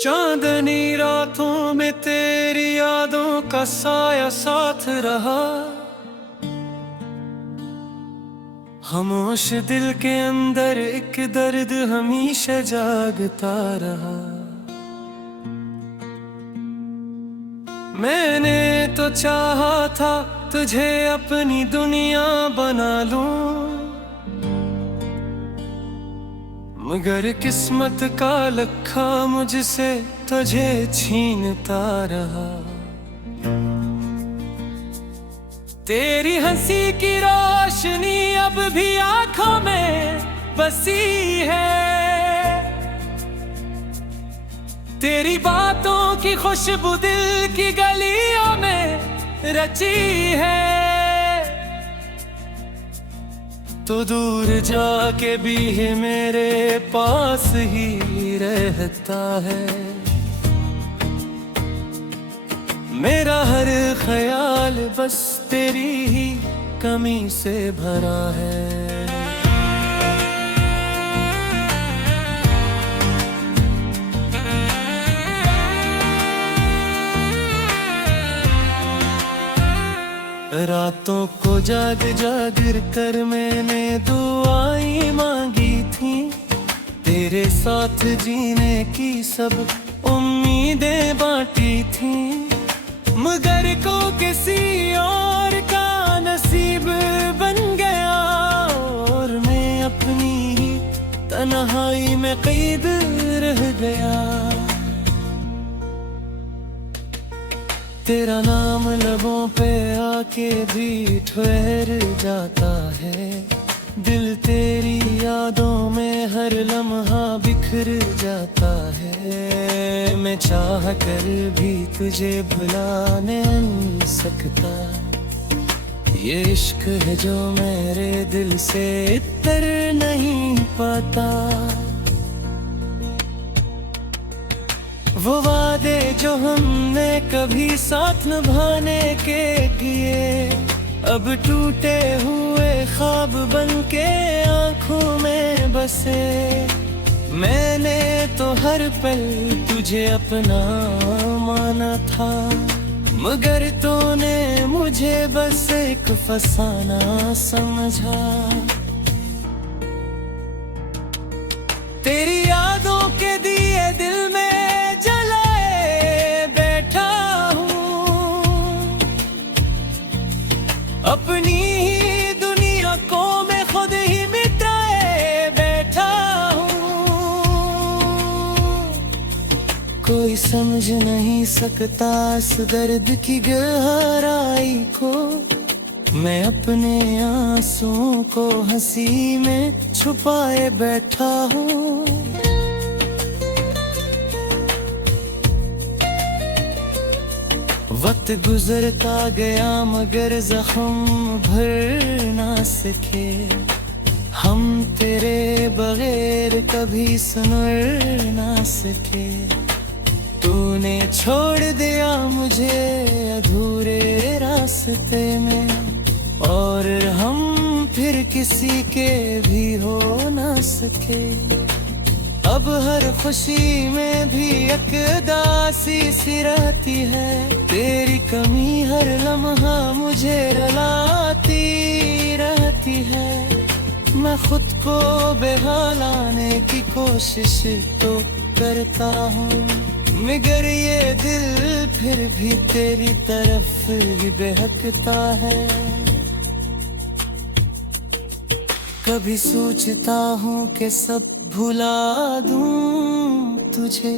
चांदनी रातों में तेरी यादों का साया साथ रहा। खामोश दिल के अंदर एक दर्द हमेशा जागता रहा। मैंने तो चाहा था तुझे अपनी दुनिया बना लूं, मगर किस्मत का लखा मुझसे तुझे छीनता रहा। तेरी हंसी की रोशनी अब भी आंखों में बसी है, तेरी बातों की खुशबू दिल की गलियों में रची है। तो दूर जाके भी मेरे पास ही रहता है। मेरा हर ख्याल बस तेरी ही कमी से भरा है। रातों को जाग जाग कर मैंने दुआएं मांगी थी, तेरे साथ जीने की सब उम्मीदें बांटी थी, मगर को किसी और का नसीब बन गया और मैं अपनी ही तन्हाई में कैद रह गया। तेरा नाम लबों पे आके भी ठहर जाता है, दिल तेरी यादों में हर लम्हा बिखर जाता है। मैं चाह कर भी तुझे भुला नहीं सकता, ये इश्क है जो मेरे दिल से इतर नहीं पाता। वो वादे जो हमने कभी साथ निभाने के किए, अब टूटे हुए ख्वाब बनके आंखों में बसे। मैंने तो हर पल तुझे अपना माना था, मगर तूने मुझे बस एक फसाना समझा। तेरी यादों के दिए दिल में अपनी ही दुनिया को मैं खुद ही मिटाए बैठा हूँ। कोई समझ नहीं सकता इस दर्द की गहराई को, मैं अपने आंसुओं को हंसी में छुपाए बैठा हूँ। वक्त गुजरता गया मगर जख्म भर ना सके, हम तेरे बगैर कभी सुन ना सके। तूने छोड़ दिया मुझे अधूरे रास्ते में, और हम फिर किसी के भी हो ना सके। अब हर खुशी में भी एक उदासी सी रहती है, तेरी कमी हर लम्हा मुझे रुलाती रहती है। मैं खुद को बेहालाने की कोशिश तो करता हूँ, मगर ये दिल फिर भी तेरी तरफ ही बहकता है। कभी सोचता हूँ कि सब भुला दूं तुझे,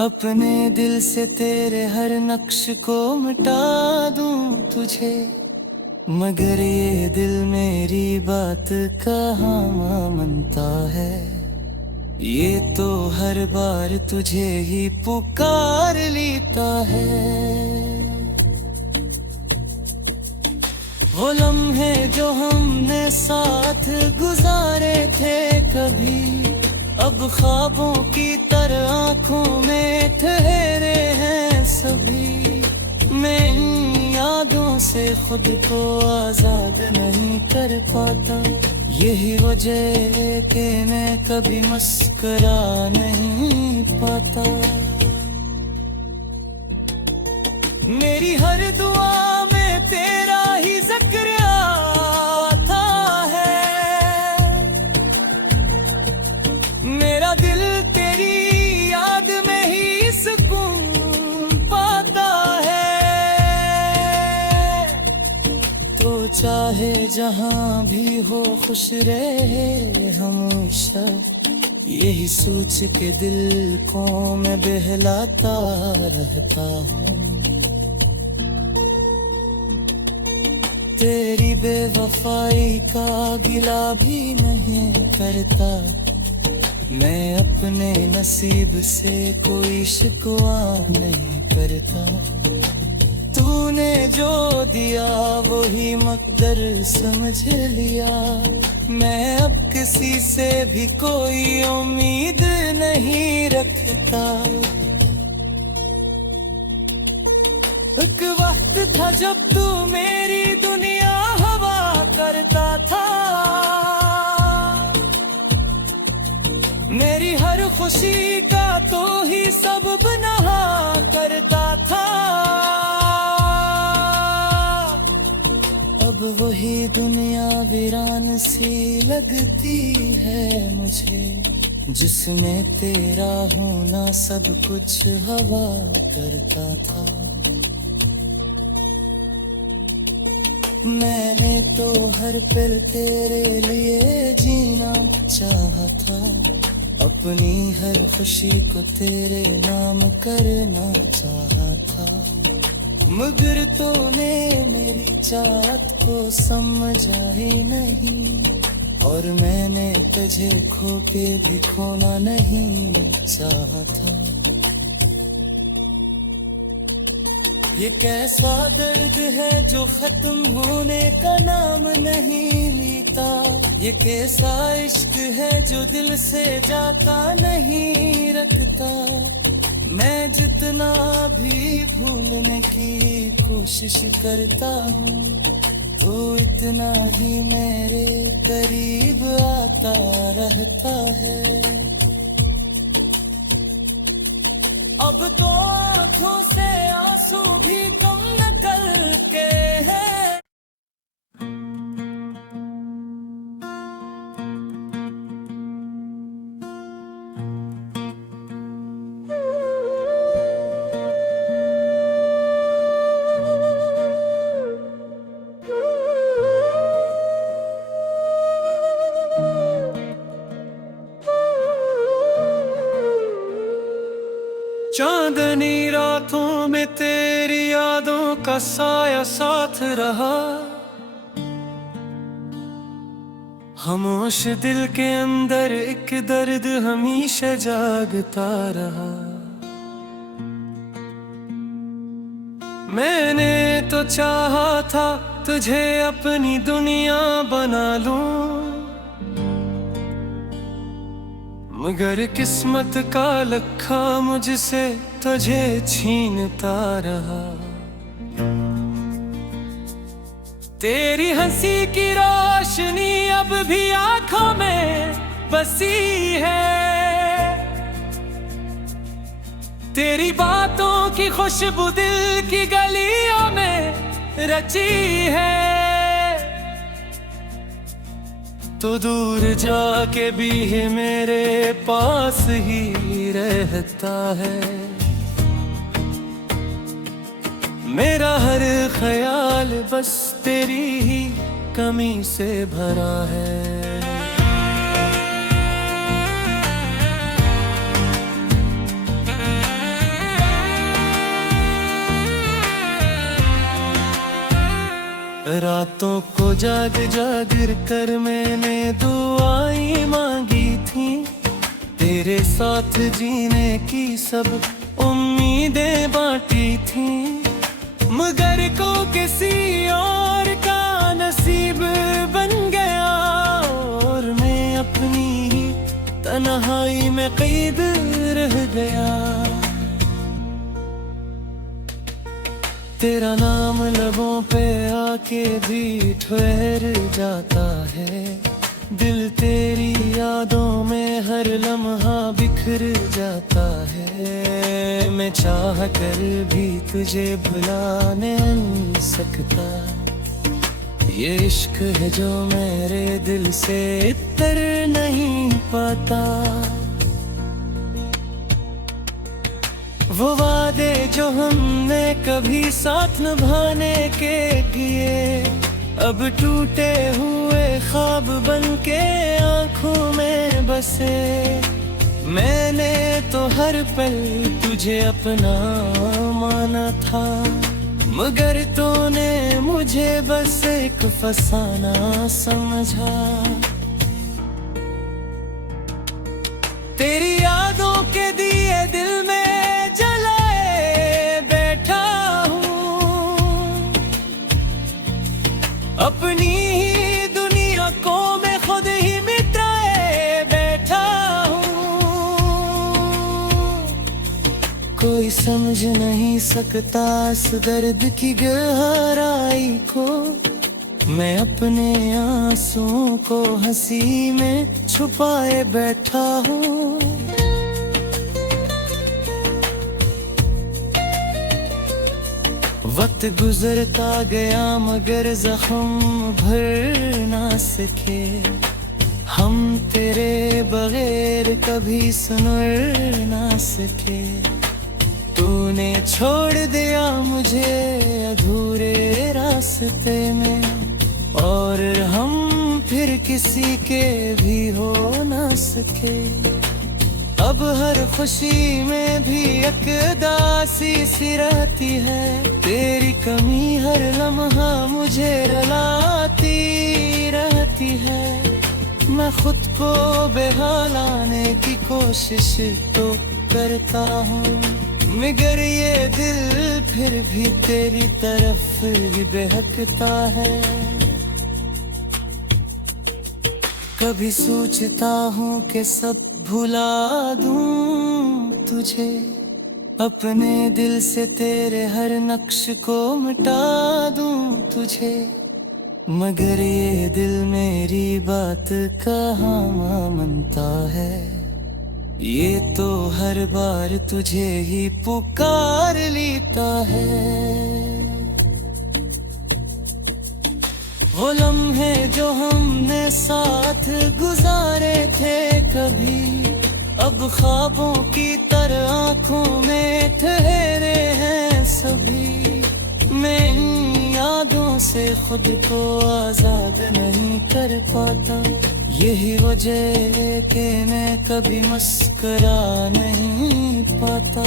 अपने दिल से तेरे हर नक्श को मिटा दूं तुझे, मगर ये दिल मेरी बात कहाँ मानता है। ये तो हर बार तुझे ही पुकार लेता है। वो लम्हे जो हमने साथ गुजारे थे कभी, अब ख्वाबों की तरह आंखों में ठहरे हैं सभी। मैं इन यादों से खुद को आजाद नहीं कर पाता। यही वजह है कि मैं कभी मुस्कुरा नहीं पाता। मेरी हर दुआ में तेरा ही जिक्र आता है। मेरा दिल तेरी याद में ही सुकून पाता है। तो चाहे जहां भी हो खुश रहे हमेशा, यही सोच के दिल को मैं बहलाता रहता हूँ। तेरी बेवफाई का गिला भी नहीं करता मैं, अपने नसीब से कोई शिकवा नहीं करता। तूने जो दिया वही मकदर समझ लिया, मैं अब किसी से भी कोई उम्मीद नहीं रखता। एक वक्त था जब तू मेरी दुनिया हवा करता था, मेरी हर खुशी का तो ही सब बना करता था। अब वही दुनिया वीरान सी लगती है मुझे, जिसमें तेरा होना सब कुछ हवा करता था। मैंने तो हर पल तेरे लिए जीना चाहा था, अपनी हर खुशी को तेरे नाम करना चाहा था। मगर तूने मेरी चाहत को समझा ही नहीं, और मैंने तुझे खो के भी खोना नहीं चाहा था। ये कैसा दर्द है जो खत्म होने का नाम नहीं लेता, ये कैसा इश्क है जो दिल से जाता नहीं रखता। मैं जितना भी भूलने की कोशिश करता हूँ, तो इतना ही मेरे करीब आता रहता है। अब तो आँखों से आंसू भी कम निकल के हैं। चांदनी रातों में तेरी यादों का साया साथ रहा, खामोश दिल के अंदर एक दर्द हमेशा जागता रहा। मैंने तो चाहा था तुझे अपनी दुनिया बना लूं, मगर किस्मत का लखा मुझसे तुझे छीनता रहा। तेरी हंसी की रोशनी अब भी आंखों में बसी है, तेरी बातों की खुशबू दिल की गलियों में रची है। तो दूर जाके भी है मेरे पास ही रहता है, मेरा हर ख्याल बस तेरी ही कमी से भरा है। रातों को जाग जाग कर मैंने दुआएं मांगी थी, तेरे साथ जीने की सब उम्मीदें बांटी थी, मगर को किसी और का नसीब बन गया, और मैं अपनी ही तन्हाई में कैद रह गया। तेरा नाम लबों पे आके भी ठहर जाता है, दिल तेरी यादों में हर लम्हा बिखर जाता है। मैं चाह कर भी तुझे भुला नहीं सकता, ये इश्क है जो मेरे दिल से इतर नहीं पाता। वो वादे जो हमने कभी साथ निभाने के किए, अब टूटे हुए ख्वाब बनके आँखों में बसे। मैंने तो हर पल तुझे अपना माना था, मगर तूने मुझे बस एक फसाना समझा। तेरी यादों के दिए दिल में अपनी ही दुनिया को मैं खुद ही मिटाए बैठा हूँ। कोई समझ नहीं सकता इस दर्द की गहराई को, मैं अपने आंसुओं को हंसी में छुपाए बैठा हूँ। वक्त गुजरता गया मगर जख्म भर ना सके, हम तेरे बगैर कभी सुन ना सके। तूने छोड़ दिया मुझे अधूरे रास्ते में, और हम फिर किसी के भी हो ना सके। अब हर खुशी में भी एक उदासी सी रहती है, तेरी कमी हर लम्हा मुझे रुलाती रहती है। मैं खुद को बेहालाने की कोशिश तो करता हूँ, मगर ये दिल फिर भी तेरी तरफ ही बहकता है। कभी सोचता हूँ कि सब भुला दूं तुझे, अपने दिल से तेरे हर नक्श को मिटा दूं तुझे, मगर ये दिल मेरी बात कहाँ मानता है। ये तो हर बार तुझे ही पुकार लेता है। वो लम्हे जो हमने साथ गुजारे थे कभी, अब ख्वाबों की तरह आँखों में ठहरे हैं सभी। मैं इन यादों से खुद को आजाद नहीं कर पाता, यही वजह है कि मैं कभी मुस्कुरा नहीं पाता।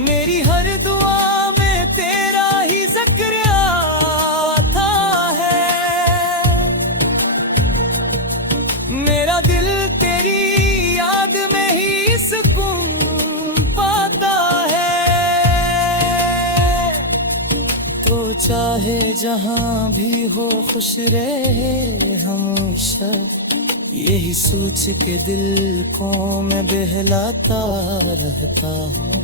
मेरी हर दुआ में तेरा ही जिक्र आता है, मेरा दिल तेरी याद में ही सुकून पाता है। तो चाहे जहां भी हो खुश रहे हमेशा, यही सोच के दिल को मैं बहलाता रहता हूँ।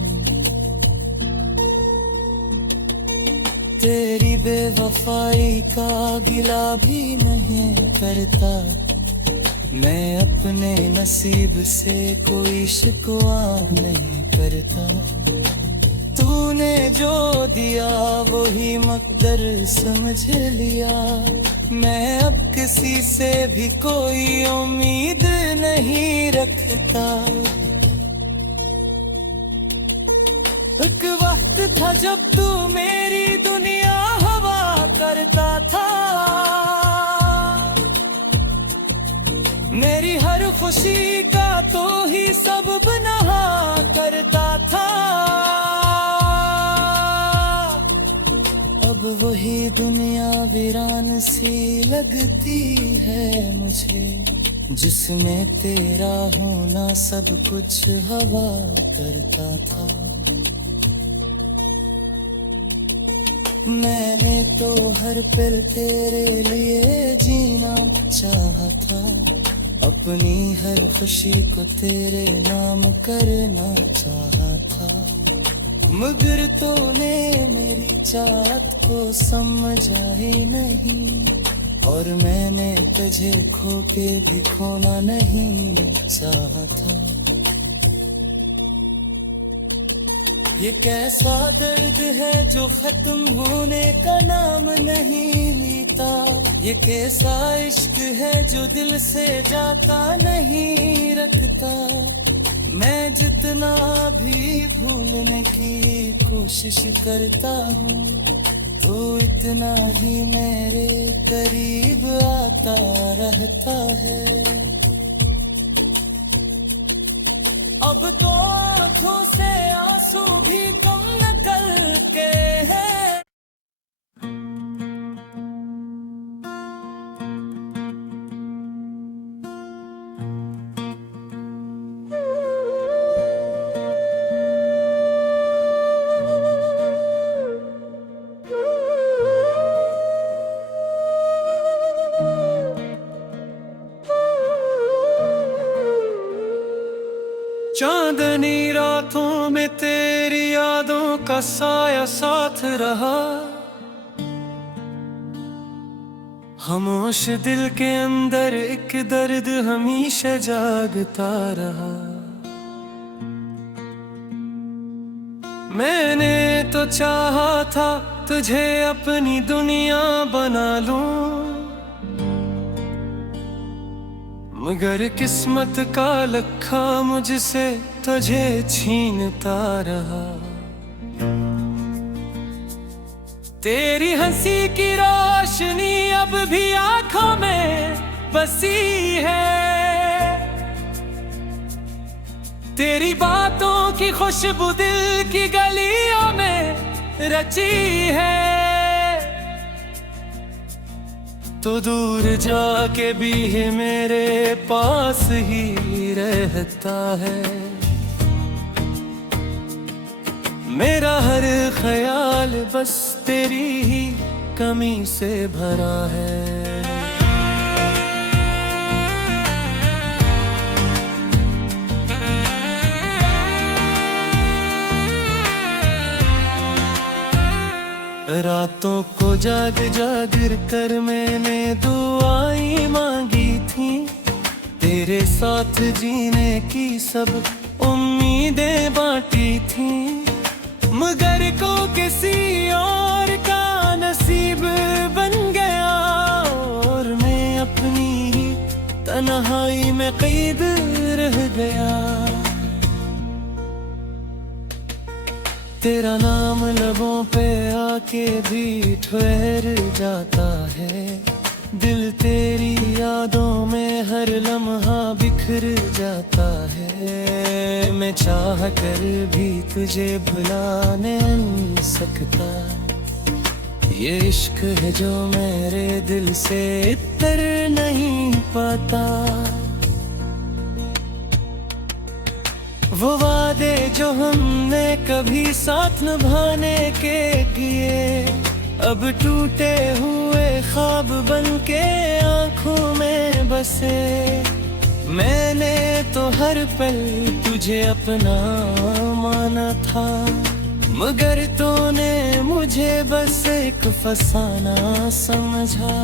तेरी बेवफाई का गिला भी नहीं करता, मैं अपने नसीब से कोई शिकवा नहीं करता। तूने जो दिया वो ही मकदर समझ लिया, मैं अब किसी से भी कोई उम्मीद नहीं रखता। एक वक्त था जब तू मेरी दुनिया हवा करता था, मेरी हर खुशी का तो ही सब बना करता था। अब वही दुनिया वीरान सी लगती है मुझे, जिसमें तेरा होना सब कुछ हवा करता था। मैंने तो हर पल तेरे लिए जीना चाहा था, अपनी हर खुशी को तेरे नाम करना चाहा था। मगर तूने मेरी चाहत को समझा ही नहीं, और मैंने तुझे खो के भी खोना नहीं चाहता। ये कैसा दर्द है जो खत्म होने का नाम नहीं लेता, ये कैसा इश्क है जो दिल से जाता नहीं रखता। मैं जितना भी भूलने की कोशिश करता हूँ, तो इतना ही मेरे करीब आता रहता है। अब तो आँखों से आंसू भी तुम निकलते हैं। चांदनी रातों में तेरी यादों का साया साथ रहा, खामोश दिल के अंदर एक दर्द हमेशा जागता रहा। मैंने तो चाहा था तुझे अपनी दुनिया बना लूं, मगर किस्मत का लखा मुझसे तुझे छीनता रहा। तेरी हंसी की रोशनी अब भी आंखों में बसी है, तेरी बातों की खुशबू दिल की गलियों में रची है। तो दूर जाके भी है मेरे पास ही रहता है, मेरा हर ख्याल बस तेरी ही कमी से भरा है। रातों को जाग जाग कर मैंने दुआएं मांगी थी, तेरे साथ जीने की सब उम्मीदें बांटी थी, मगर को किसी और का नसीब बन गया, और मैं अपनी ही तन्हाई में कैद रह गया। तेरा नाम लबों पे आके भी ठहर जाता है, दिल तेरी यादों में हर लम्हा बिखर जाता है। मैं चाह कर भी तुझे भुला नहीं सकता, ये इश्क है जो मेरे दिल से इतर नहीं पाता। वो वादे जो हमने कभी साथ निभाने के किए, अब टूटे हुए ख्वाब बनके आंखों में बसे। मैंने तो हर पल तुझे अपना माना था, मगर तूने मुझे बस एक फसाना समझा।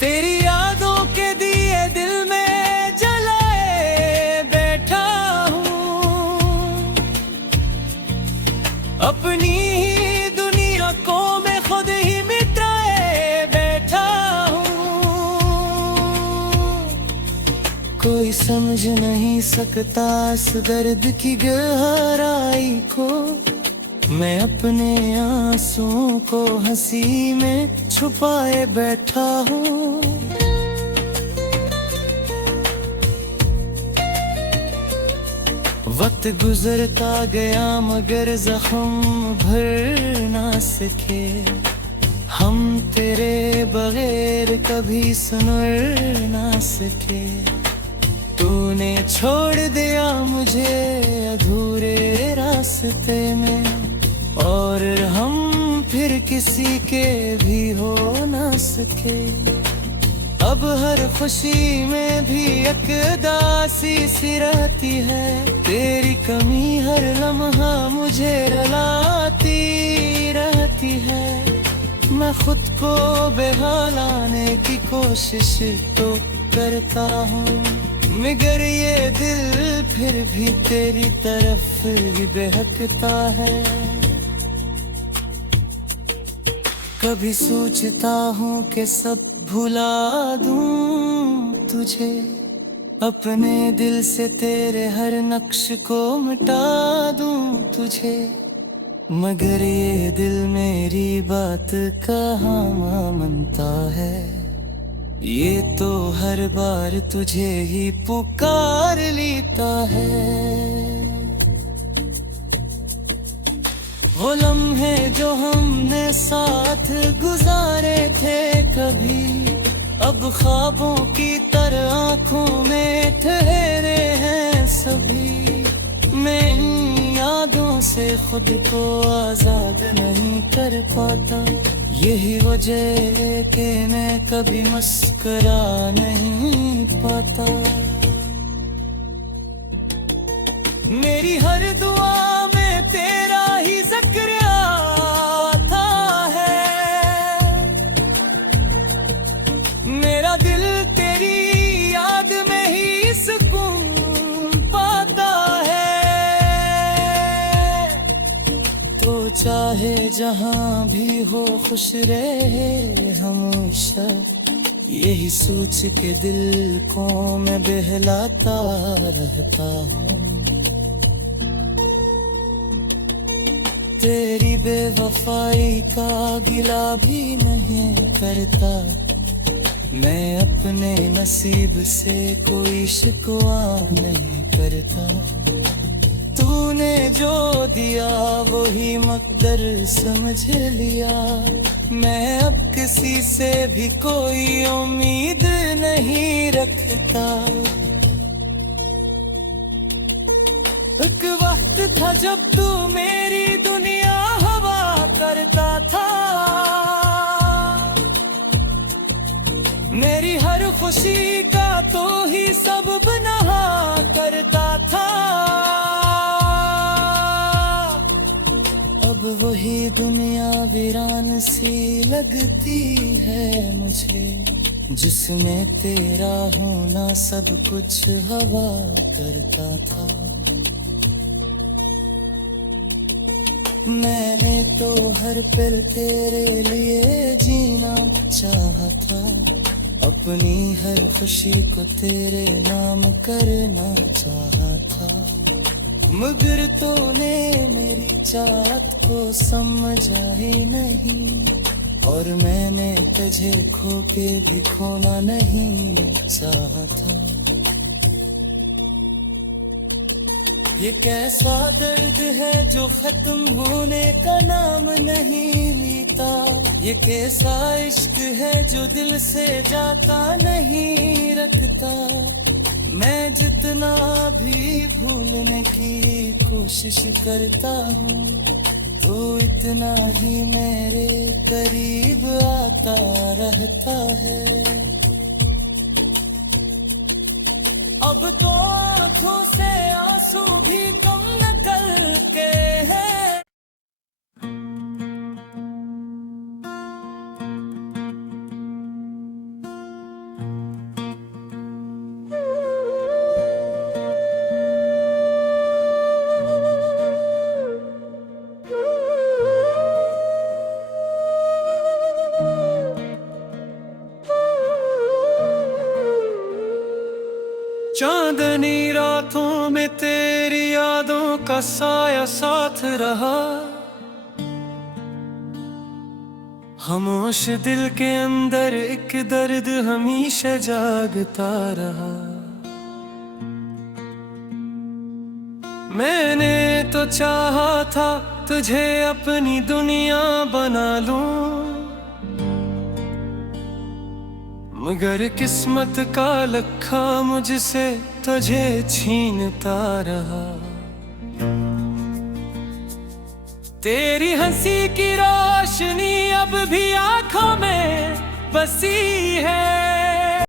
तेरी यादों के दिए दिल में अपनी ही दुनिया को मैं खुद ही मिटाए बैठा हूँ। कोई समझ नहीं सकता इस दर्द की गहराई को, मैं अपने आंसुओं को हंसी में छुपाए बैठा हूँ। वक्त गुजरता गया मगर जख्म भर ना सके, हम तेरे बगैर कभी सुन ना सके। तूने छोड़ दिया मुझे अधूरे रास्ते में, और हम फिर किसी के भी हो ना सके। अब हर खुशी में भी एक उदासी सी रहती है। तेरी कमी हर लम्हा मुझे रुलाती रहती है। मैं खुद को बेहालाने की कोशिश तो करता हूँ, मगर ये दिल फिर भी तेरी तरफ ही बहकता है। कभी सोचता हूँ कि सब भुला दूं तुझे, अपने दिल से तेरे हर नक्श को मिटा दूं तुझे, मगर ये दिल मेरी बात कहाँ मानता है। ये तो हर बार तुझे ही पुकार लेता है। वो लम्हे जो हमने साथ गुजारे थे कभी, अब ख्वाबों की तरह आंखों में ठहरे हैं सभी। मैं इन यादों से खुद को आजाद नहीं कर पाता, यही वजह है कि मैं कभी मुस्कुरा नहीं पाता। मेरी हर दुआ में तेरा ही जिक्र आता है। मेरा दिल तेरी याद में ही सुकून पाता है। तो चाहे जहां भी हो खुश रहे हमेशा, यही सोच के दिल को मैं बहलाता रहता हूँ। तेरी बेवफाई का गिला भी नहीं करता, मैं अपने नसीब से कोई शिकवा नहीं करता। तूने जो दिया वो ही मकदर समझ लिया, मैं अब किसी से भी कोई उम्मीद नहीं रखता। एक वक्त था जब तू मेरी दुनिया हवा करता था, मेरी हर खुशी का तो ही सब बना करता था। अब वही दुनिया वीरान सी लगती है मुझे, जिसमें तेरा होना सब कुछ हवा करता था। मैंने तो हर पल तेरे लिए जीना चाहा था, अपनी हर खुशी को तेरे नाम करना चाहा था, मगर तूने मेरी चाहत को समझा ही नहीं, और मैंने तुझे खो के भी खोना नहीं चाहा था। ये कैसा दर्द है जो खत्म होने का नाम नहीं लेता, ये कैसा इश्क है जो दिल से जाता नहीं रखता। मैं जितना भी भूलने की कोशिश करता हूँ, तो इतना ही मेरे करीब आता रहता है। अब तो आँखों से आंसू भी तुम निकल के हैं। चांदनी रातों में तेरी यादों का साया साथ रहा, खामोश दिल के अंदर एक दर्द हमेशा जागता रहा। मैंने तो चाहा था तुझे अपनी दुनिया बना लूं, मगर किस्मत का लखा मुझसे तुझे छीनता रहा। तेरी हंसी की रोशनी अब भी आंखों में बसी है,